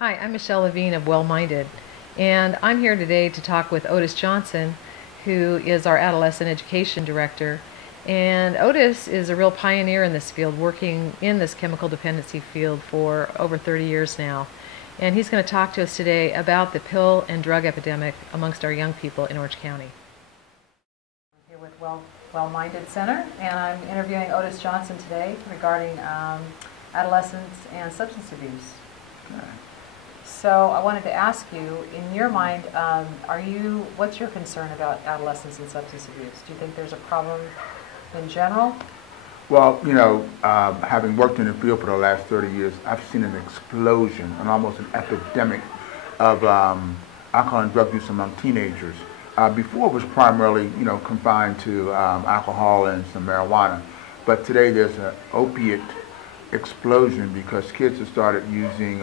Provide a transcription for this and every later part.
Hi, I'm Michelle Levine of Wellminded, and I'm here today to talk with Otis Johnson, who is our Adolescent Education Director. And Otis is a real pioneer in this field, working in this chemical dependency field for over 30 years now. And he's going to talk to us today about the pill and drug epidemic amongst our young people in Orange County. I'm here with Welminded Center, and I'm interviewing Otis Johnson today regarding adolescence and substance abuse. Okay. So I wanted to ask you, in your mind, what's your concern about adolescence and substance abuse? Do you think there's a problem in general? Well, having worked in the field for the last 30 years, I've seen an explosion and almost an epidemic of alcohol and drug use among teenagers. Before it was primarily, confined to alcohol and some marijuana. But today there's an opiate explosion because kids have started using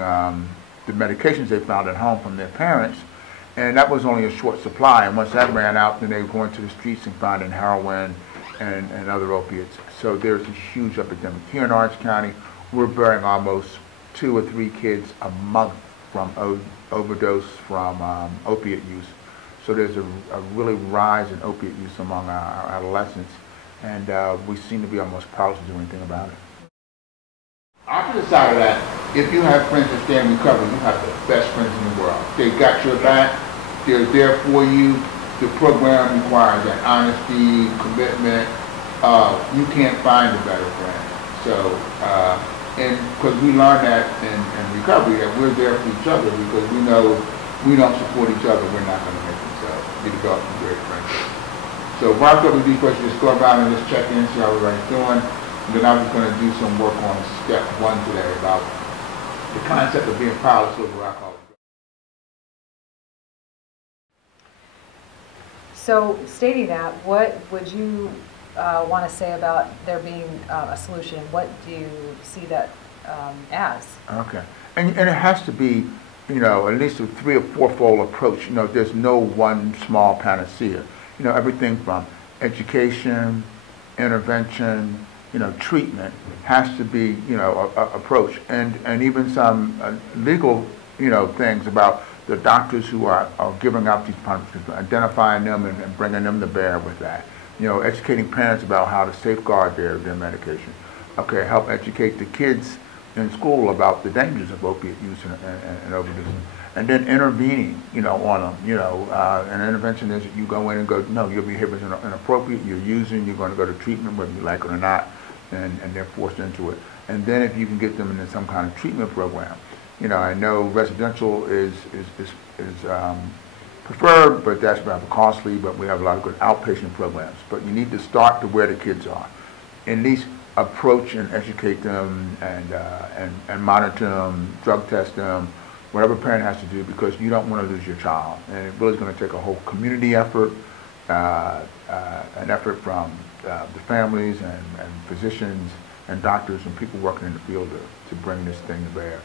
the medications they found at home from their parents, and that was only a short supply. And once that ran out, then they were going to the streets and finding heroin and other opiates. So there's a huge epidemic. Here in Orange County, we're burying almost 2 or 3 kids a month from overdose from opiate use. So there's a really rise in opiate use among our adolescents, and we seem to be almost powerless to do anything about it. Opposite side of that, if you have friends that stay in recovery, you have the best friends in the world. They got your back, they're there for you. The program requires that honesty, commitment. You can't find a better friend. So, and because we learn that in recovery, that we're there for each other, because we know we don't support each other, we're not going to make it. So we develop some great friendships. So what I'm going to do first is just go around and just check in, see how everybody's doing. And then I'm just going to do some work on step 1 today about the concept of being powerless over alcohol. So, stating that, what would you want to say about there being a solution? What do you see that as? Okay, and it has to be, at least a 3 or 4-fold approach. There's no one small panacea. Everything from education, intervention, treatment has to be, approach, and even some legal, things about the doctors who are giving out these punishments, identifying them and bringing them to bear with that. Educating parents about how to safeguard their medication. Okay, help educate the kids in school about the dangers of opiate use and overdose. And then intervening, on them. An intervention is you go in and go, no, your behavior is inappropriate, you're using, you're going to go to treatment whether you like it or not, and they're forced into it. And then if you can get them into some kind of treatment program. I know residential is preferred, but that's rather costly, but we have a lot of good outpatient programs. But you need to start to where the kids are. At least approach and educate them and monitor them, drug test them, whatever parent has to do, because you don't want to lose your child. And it really is going to take a whole community effort, an effort from the families and physicians and doctors and people working in the field to bring this thing to bear.